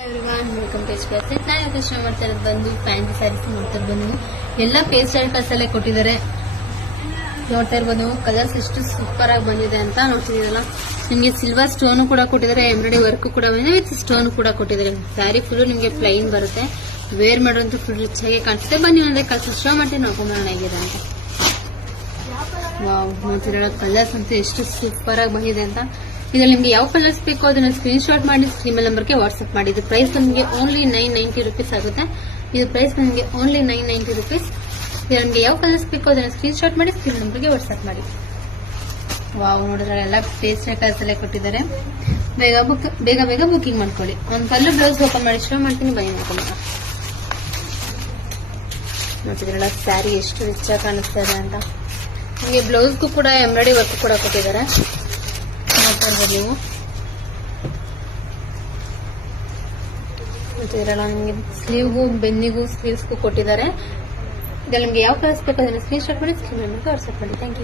Welcome to express. ನಾನು ಇವತ್ತು show ಮಾಡ್ತಾ ಇರೋದು ಬಂದು ಫ್ಯಾನ್ಸಿ ಸ್ಯಾರೀಸ್ ನೋಡ್ತಾ ಇರ್ಬೋದು. ಎಲ್ಲ ಪೇಸ್ಟಲ್ ಕಲರ್ಸ್ ಅಲ್ಲೇ ಕೊಟ್ಟಿದ್ದಾರೆ. ನೋಡ್ತಾ ಇರ್ಬೋದು ಕಲರ್ಸ್ ಎಷ್ಟು ಸೂಪರ್ ಆಗಿ ಬಂದಿದೆ ಅಂತ ನೋಡ್ತಿದ್ದೀರಲ್ಲ. ನಿಮಗೆ ಸಿಲ್ವರ್ ಸ್ಟೋನ್ ಕೂಡ ಕೊಟ್ಟಿದ್ದಾರೆ, ಎಂಬ್ರಾಯ್ಡರಿ ವರ್ಕ್ ಕೂಡ ಬಂದಿದೆ, ವಿತ್ ಸ್ಟೋನ್ ಕೂಡ ಕೊಟ್ಟಿದ್ದಾರೆ. ಸ್ಯಾರಿ ಫುಲ್ ನಿಮಗೆ ಪ್ಲೈನ್ ಬರುತ್ತೆ, ವೇರ್ ಮಾಡೋಂತೂ ಫುಲ್ ರಿಚ್ ಆಗಿ ಕಾಣಿಸುತ್ತೆ. ಬನ್ನಿ ಒಂದೇ ಕಲರ್ಸ್ ಶೋ ಮಾಡ್ತೀನಿ, ನೋಡ್ಕೊಂಬರೋಣ ಹೇಗಿದೆ ಅಂತ. ವಾವ್, ನೋಡ್ತಿರೋ ಕಲರ್ಸ್ ಅಂತೂ ಎಷ್ಟು ಸೂಪರ್ ಆಗಿ ಬಂದಿದೆ ಅಂತ. ಇದ್ರಲ್ಲಿ ನಿಮ್ಗೆ ಯಾವ ಕಲರ್ಸ್ ಬೇಕೋ ಅದನ್ನ ಸ್ಕ್ರೀನ್ ಶಾಟ್ ಮಾಡಿ ಸ್ಕ್ರೀನ್ ನಂಬರ್ಗೆ ವಾಟ್ಸ್ಆಪ್ ಮಾಡಿ. ಇದು ಪ್ರೈಸ್ ನಿಮಗೆ ಓನ್ಲಿ 990 rupees ಆಗುತ್ತೆ. ಇದು ಪ್ರೈಸ್ ನಿಮಗೆ ಓನ್ಲಿ 990 rupees. ನಿಮ್ಗೆ ಯಾವ ಕಲರ್ಸ್ ಬೇಕೋ ಅದನ್ನ ಸ್ಕ್ರೀನ್ ಶಾಟ್ ಮಾಡಿ ಸ್ಕ್ರೀನ್ ನಂಬರ್ಗೆ ವಾಟ್ಸ್ಆಪ್ ಮಾಡಿ. ವಾವ್, ನೋಡಿದ್ರೆ ಎಲ್ಲ ಪೇಸ್ಟ್ ಕಲರ್ಸ್ ಅಲ್ಲೇ ಕೊಟ್ಟಿದ್ದಾರೆ. ಬೇಗ ಬೇಗ ಬುಕಿಂಗ್ ಮಾಡ್ಕೊಳ್ಳಿ. ಒಂದು ಕಲರ್ ಬ್ಲೌಸ್ ಓಪನ್ ಮಾಡಿ ಶೋ ಮಾಡ್ತೀನಿ, ಬೈ ಮಾಡ್ಕೊಳ್ಳಿ. ನೋಡ್ತಿದ್ರಲ್ಲ ಸ್ಯಾರಿ ಎಷ್ಟು ರಿಚ್ ಆಗಿ ಕಾಣಿಸ್ತಾ ಇದೆ ಅಂತ. ನಿಮಗೆ ಬ್ಲೌಸ್ಗೂ ಕೂಡ ಎಂಬ್ರಾಯ್ಡರಿ ವರ್ಕ್ ಕೂಡ ಕೊಟ್ಟಿದ್ದಾರೆ. ನೋಡ್ತಾ ಇರ್ಬೋದು ನೀವು. ನೋಡ್ತಿದ್ರಲ್ಲ ನಿಮಗೆ ಸ್ಲೀವ್ಗೂ ಬೆನ್ನಿಗೂ ಸ್ಲೀವ್ಸ್ಗೂ ಕೊಟ್ಟಿದ್ದಾರೆ. ಇದ್ರಲ್ಲಿ ನಿಮ್ಗೆ ಯಾವ ಕಲರ್ಸ್ ಬೇಕೋ ಅದನ್ನ ಸ್ಕ್ರೀನ್ ಶಾಟ್ ಮಾಡಿ ಸ್ಕ್ರೀನ್ ನಂಬರ್ಗೆ ವಾಟ್ಸ್ಆಪ್ ಮಾಡಿ. Thank you.